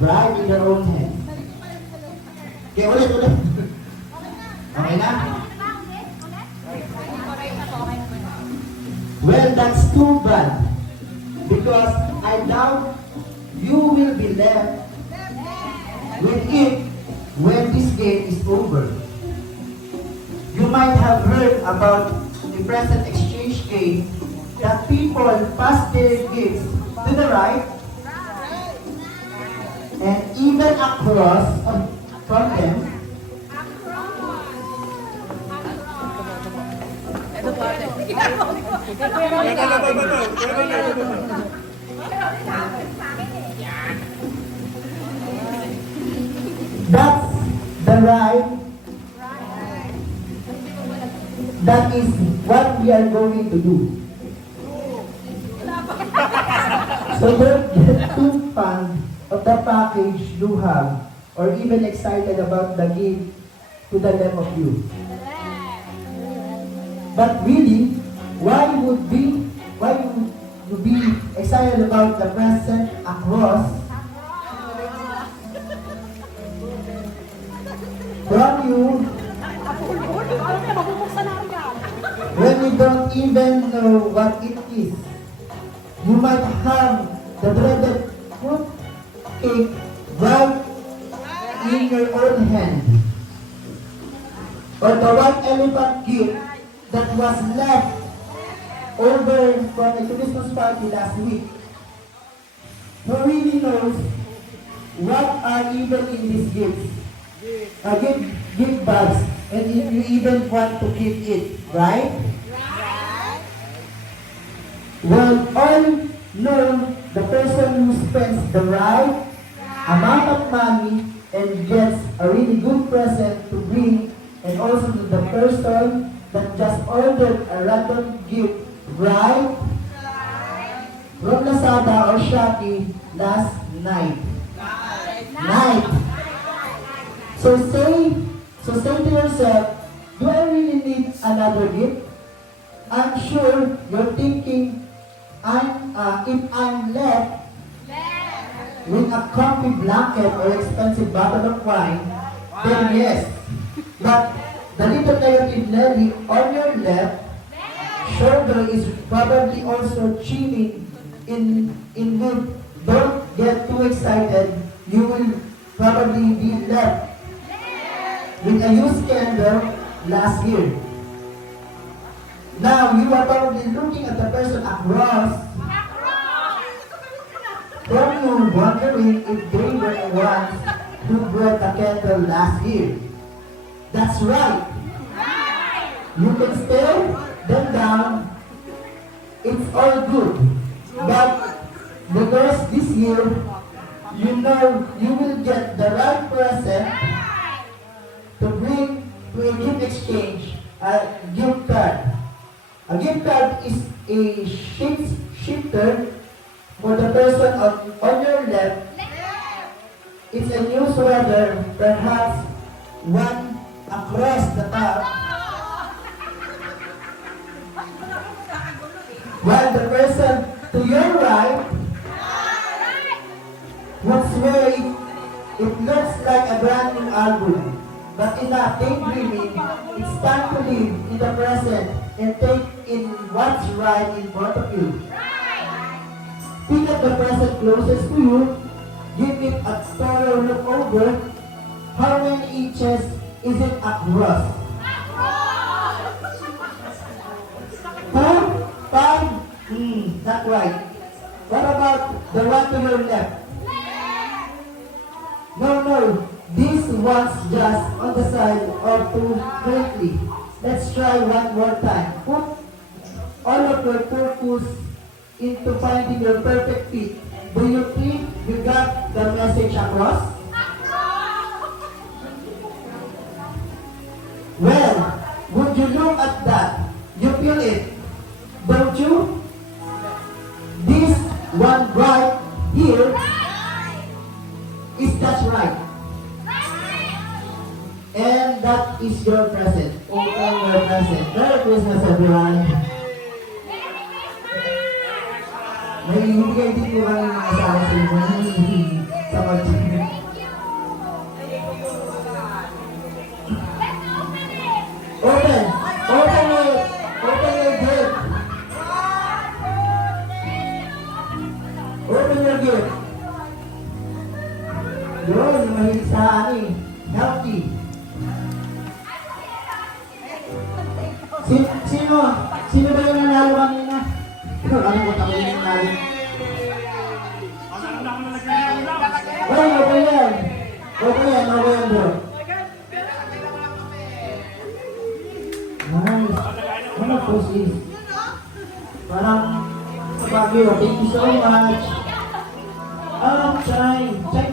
right in their own hand. Okay, ulit. Okay na? Well, that's too bad. Because I doubt you will be left with it when this game is over. You might have heard about the present exchange game that people pass their gifts to the right and even across from them. That's the right. That is what we are going to do. So don't get too fond of the package you have or even excited about the gift to the left of you. But really, why would you be excited about the present across from you when you don't even know what it is? You might have the dreaded fruit cake right in your own hand, or the white elephant gift that was left over from a Christmas party last week. Who really knows what are even in these gifts? Gift bags, and if you even want to keep it, right? Well, all know the person who spends the right amount of money and gets a really good present to bring, and also to the person that just ordered a random gift, right? From Lazada or Shopee last night. So say to yourself, do I really need another gift? I'm sure you're thinking, if I'm left with a comfy blanket or expensive bottle of wine, then yes. But the little negative Nelly on your left shoulder is probably also chiming in with, don't get too excited, you will probably be left with a used candle last year. Now, you are probably looking at the person across from you, wondering if they were the ones who brought the candle last year. That's right. You can stare them down. It's all good. But because this year, you know you will get the right present to bring to a gift exchange, a gift card. A gift card is a shifter for the person on your left. It's a new sweater, perhaps one across the top. While the person to your right would swear it looks like a brand new album. But in that daydreaming, it's time to live in the present and take in what's right in front of you. Pick up the present closest to you, give it a thorough look over. How many inches is it across? 2? 5? Not right. What about the one to your left? No. This one's just on the side or too greatly. Let's try one more time. Put all of your focus into finding your perfect fit. Do you think you got the message across? Well, would you look at that? You feel it, don't you? This one right here is just right. And that is your present. Open your present. Merry Christmas, everyone. May ibigay din ko kami mga asawa sa inyo. Sa pag gift? Yun, yung mahilig sa healthy. Sino ba yung nanalo kanina? Ikaw, alam ko tayo yung nanalo. Okay yan. Okay yan bro. Nice. Ano po sis? Parang sa Baguio. Thank you so much. Chai.